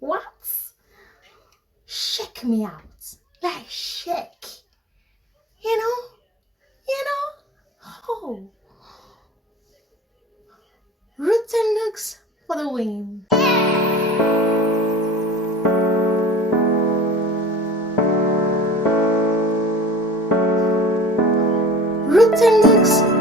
What? Shake me out. Like shake. You know? You know? Oh. Rotten looks for the win. Rotten looks